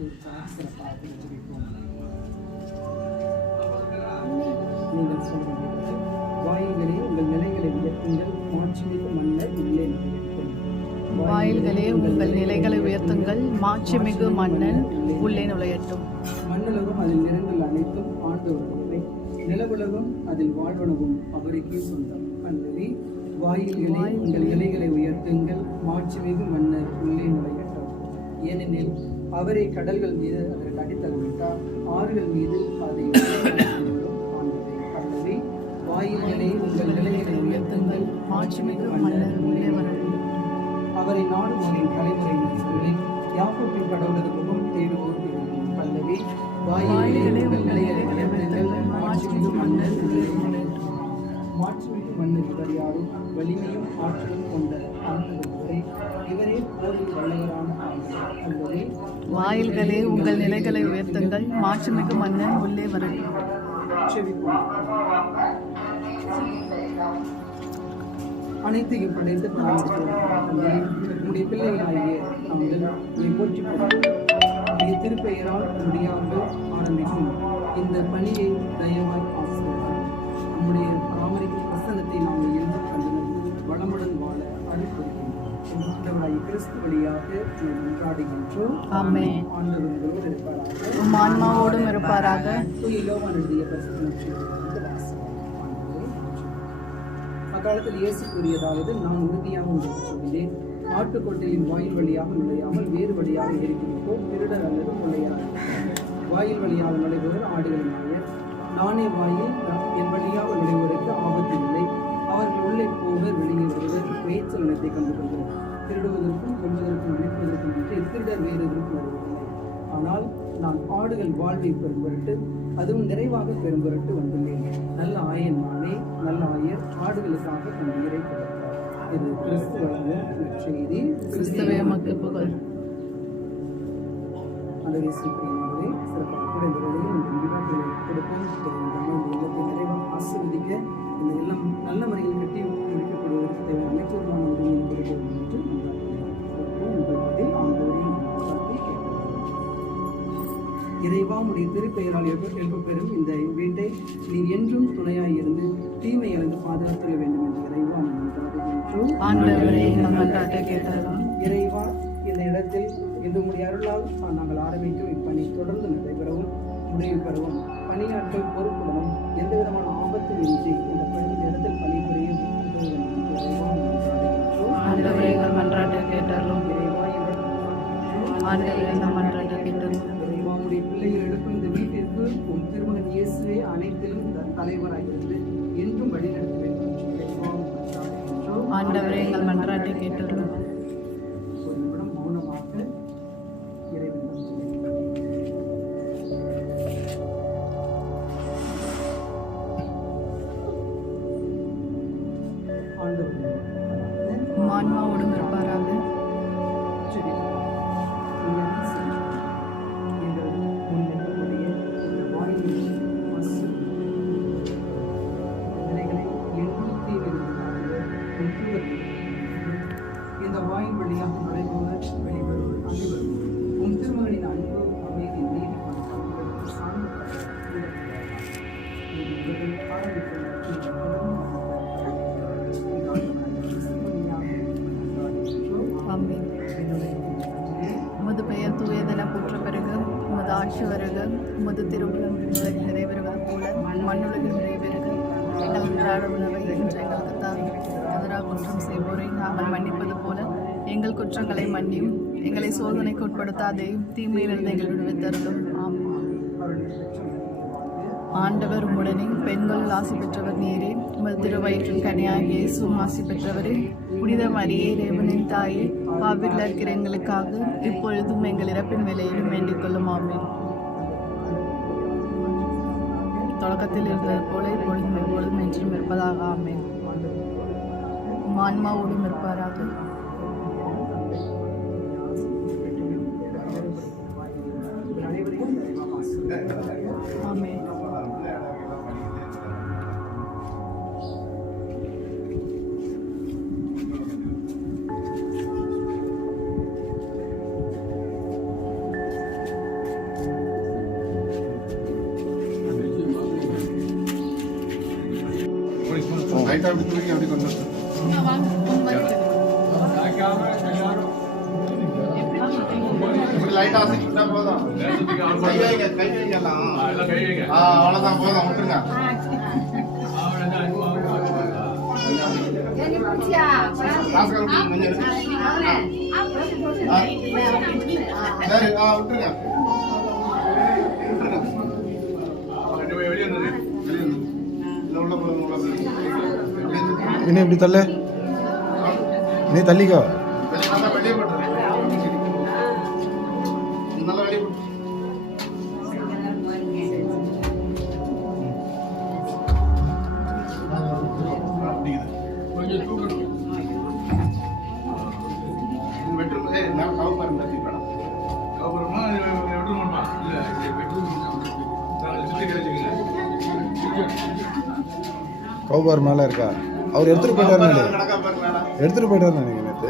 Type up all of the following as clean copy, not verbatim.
சிறப்பாக ஜெபிப்போம். நீங்கள் சொல்லுங்கள், வாயில்களே உங்கள் நிலைகளை உயர்த்துங்கள், மாட்சிமிகு மன்னர் உள்ளே நுழையட்டும். வாயில்களே உங்கள் நிலைகளை உயர்த்துங்கள், மாட்சிமிகு மன்னன் உள்ளே நுழையட்டும். மண்ணுலகம் அதில் நிறங்கள் அனைத்தும் ஆண்டவருடையவை, நிலவுலகம் அதில் வாழ்வனவும் அவருக்கே சொந்தம். அல்லது வாயில்களே உங்கள் நிலைகளை உயர்த்துங்கள், மாட்சிமிகு மன்னர் உள்ளே நுழையட்டும். ஏனெனில் அவரே கடல்கள் மீது அதற்கு அடித்தளமிட்டார், ஆறுகள் மீது அதை ஆண்டவை. அல்லது வாயில்களே உங்கள் நிலைகளை உயர்த்துங்கள், மாட்சிமிகு மன்னர் உள்ளே வரட்டும். அவரை நாடும் அவரின் தலைமுறையினர்களில் யாக்கோபின் கடவுளது முகம் தேடுவோர் இருக்கும். அல்லது வாயில்களே உங்கள் நிலைகளை உயர்த்துங்கள், மாட்சிமிகு மன்னர் உள்ளே வரட்டும். மாட்சிமிகு மன்னர் இவர் யாரும் வலிமையும் ஆற்றலும் கொண்ட ஆண்டவரே, இவரே போரில் வல்லவரான ஆண்டவர். அல்லது வாயில்களே உங்கள் நிலைகளை உயர்த்துங்கள், மாட்சிமிகு மன்னன் உள்ளே வரட்டும். செவிப்போம். அனைத்தையும் படைத்து உங்களுடைய பிள்ளைகளாகிய நாங்கள் உங்களை போற்றி உடைய திருப்பெயரால் முடியாமல் ஆரம்பிக்கும் இந்த பணியை தயவாய் ஆசிரியர் நம்முடைய பராமரிக்கும் பிரசன்னத்தை நாங்கள் என்று கண்டு வளமுடன் வாழ அனுப்புகிறோம். கிறிஸ்து வழியாக கொண்டாடுகின்றோம். ஆண்டவர்களோடு இருப்பாராக, உம் ஆன்மாவோடும் இருப்பாராக. யோவானுடைய அக்காலத்தில் இயேசு கூறியதாவது, நான் உறுதியாக உங்களுக்கு சொல்கிறேன், ஆட்டுக்கொட்டையின் வாயில் வழியாக நுழையாமல் வேறு வழியாக இருக்கிறப்போ திருடர் அல்லது கொள்ளையார். வாயில் வழியாக நுழைபவர் ஆடுகளின் நாயர். நானே வாயில், என் வழியாக நுழைவதற்கு ஆபத்து இல்லை. அவர்கள் உள்ளே போவர், வெளியே வருவர், மேய்ச்சல் நிலத்தை கண்டு கொள்வர். திருடுவதற்கும் கொள்வதற்கும் அனுப்புவதற்கும் என்று திருடர் வேறு எதற்கும் வருவதில்லை. ஆனால் நான் ஆடுகள் வாழ்வை பெறும் பொருட்டு, அதுவும் நிறைவாக பெறும் பொருட்டு வந்துள்ளேன். நல்ல ஆயன் நானே, நல்ல ஆயர் ஆடுகளுக்காக தன் உயிரை கொடுத்தார். இது கிறிஸ்து வழங்கும் செய்தி. கிறிஸ்துவே உமக்கு புகழ். அந்த சிறப்பாக இந்த வேளையில் கொடுப்போம். இந்த இல்லத்தை நிறைவாக ஆசீர்வதிக்க, இந்த எல்லாம் நல்ல முறையில் கட்டி முடிக்கப்படுவதற்கு தேவை அமைச்சருமான உதவியை கொடுக்க வேண்டும் என்று இறைவா உடைய திருப்பெயரால் எழுப்பப்பெறும் இந்த வீட்டை நீர் என்றும் துணையாய் இருந்து தீமை இழந்து பாதுகாத்துள்ள வேண்டும் என்று இறைவா இறைவா இந்த இடத்தில் இந்த உடைய அருளால் நாங்கள் ஆரம்பிக்கும் இப்பணி தொடர்ந்து நடைபெறவும் முடிவு பெறவும் பணியாற்றல் பொறுப்புடனும் எந்த விதமான ஆபத்தும் இன்றி இந்த இடத்தில் பணிபுரியும் பிள்ளைகள் எடுக்கும் இந்த வீட்டிற்கு உன் திருமகன் இயேசுவே அனைத்திலும் தலைவராகிறது என்றும் வழிநடத்த வேண்டும். ஆண்டவரே எங்கள் மன்றாட்டை கேட்டுள்ளோம். ஒரு நிமிடம் மௌனமாக இறைவன் ஆன்மாவோடும் இருப்பாராக. இந்த வாயின் வழியாக நடைபெறுவர் வெளிவருவர் அனைவரும் உன் திருமகனின் அன்பு அமைதி நீதி உமது பெயர் தூயதென போற்ற பிறகு உமது ஆட்சி வருக, உமது திருவுளம் உலகில் நிறைவேறுவது போல மண்ணுலகில் நிறைவேறுக. எங்கள் அன்றாட உணவை இன்று எங்களுக்கு தாரும். எதிராக குற்றம் செய்வோரை நாங்கள் மன்னிப்பது போல எங்கள் குற்றங்களை மன்னியும். எங்களை சோதனைக்கு உட்படுத்தாதையும் தீமையிலிருந்து எங்கள் விடுவித்தருளும். ஆமென். ஆண்டவர் உம்முடனே, பெண்கள் ஆசி பெற்றவர் நீரே. உமது திருவயிற்றின் கனியாகிய இயேசுவும் ஆசி பெற்றவரே. புனித மரியே, இறைவனின் தாயே, பாவியில் இருக்கிற எங்களுக்காக இப்பொழுதும் எங்கள் இறப்பின் வேளையிலும் வேண்டிக் கொள்ளும். ஆமென். தொடக்கத்தில் இருந்தது போல இப்பொழுதும் எப்பொழுதும் என்றும் இருப்பதாக. ஆமென். ஆன்மாவோடும் இருப்பாராக. ஆமென். லைட்டாக அப்படி தூக்கி அப்படி கொண்டு வந்து. இப்படி லைட்டாக அசைக்கிட்டா போதும். கை வைக்கலாம். அவ்வளோதான் போதும், விட்டுருங்க. ராஸ்கல் கொஞ்சம் இருக்கு. சரி, விட்டுருங்க. இனி இப்படி தள்ள, நீ தள்ளிக்கோ. வெளியே போட்டு நல்லா வெளியே போட்டு. கௌபார் மேலே இருக்கா? அவர் எடுத்துகிட்டு போயிட்டாரு. எடுத்துகிட்டு போயிட்டாரு நினைக்கிறேன் நேற்று.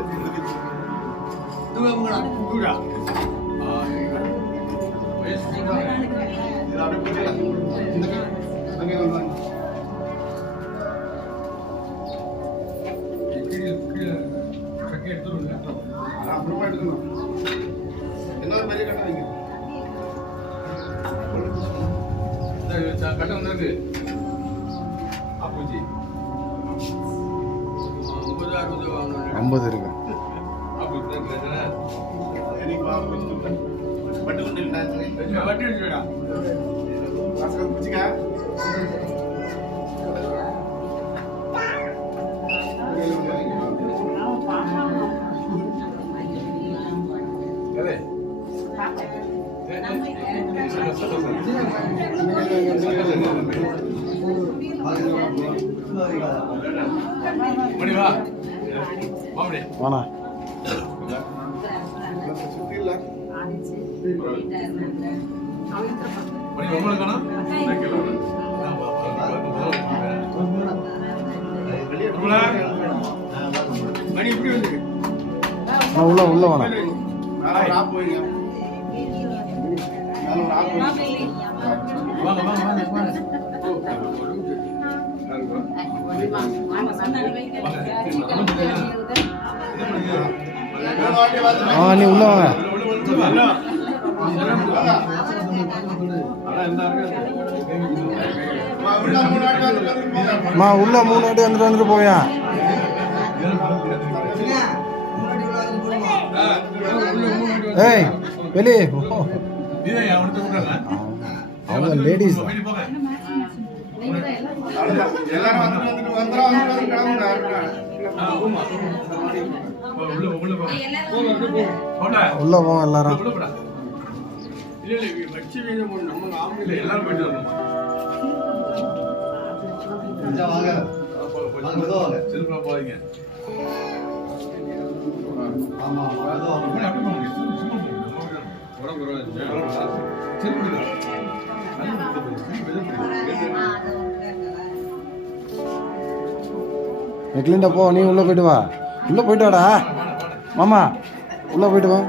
இன்னொரு பெரிய கட்டை வைங்க. கட்டை வந்திருக்கு. அப்பூஜி 50 இருக்கு. வாண்ணா. உள்ள வாண்ணா. நீ உள்ள வாங்க. உள்ள 3 வாட்டி வந்துட்டு போயா. ஏய் வெளியே அவங்க லேடிஸ் தான். உள்ள போவோம் எல்லாரும். நெக்லிண்டா போ, நீ உள்ள போயிட்டு வா. உள்ள போயிட்டு வாடா மாமா, உள்ள போயிட்டு வா.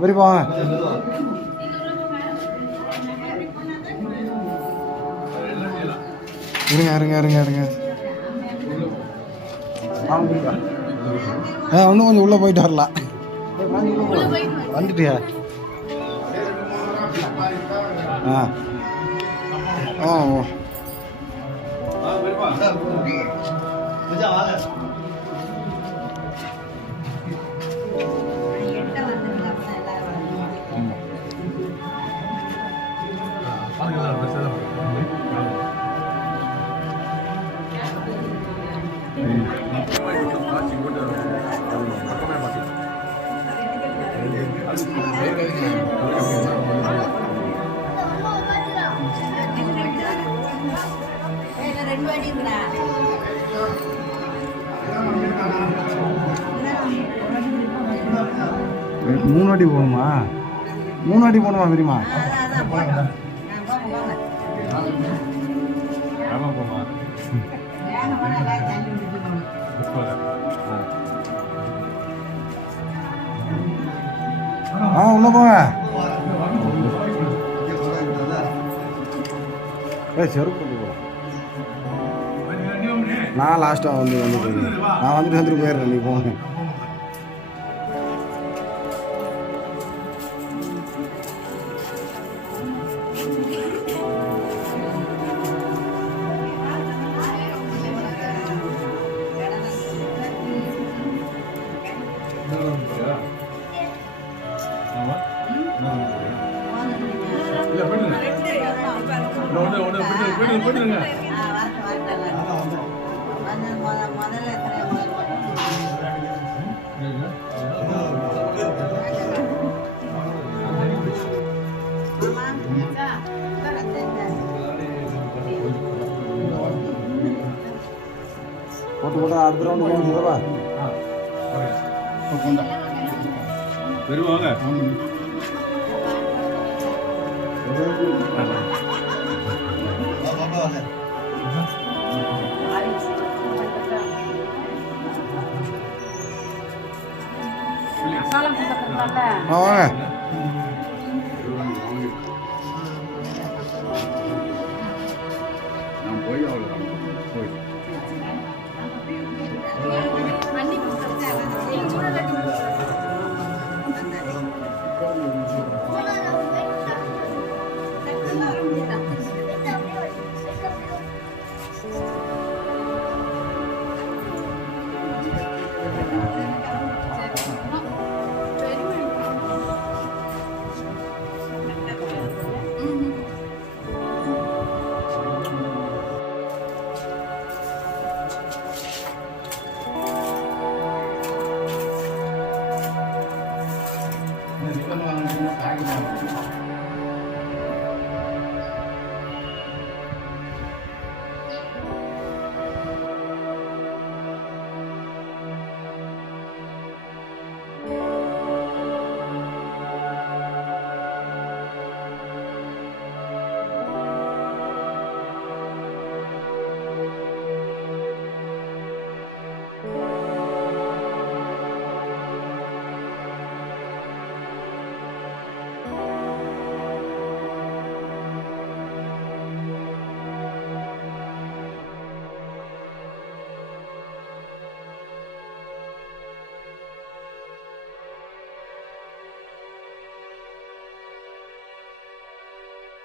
பெரியப்பா வாங்க. இருங்க. இன்னும் கொஞ்சம் உள்ள போயிட்டு வரலாம். வந்துட்டியா? மூணு வாட்டி போகணுமா? தெரியுமா? உள்ள போங்க. செருப்பு நான் லாஸ்ட்டாக வந்து போயிருக்கேன். நான் வந்துட்டு போயிடுறேன். நீ போங்க. போட்டு அடுத்த ரவுண்டு போவா. வருவாங்க. வாங்க. நான் போய் அவ்வளோ போய்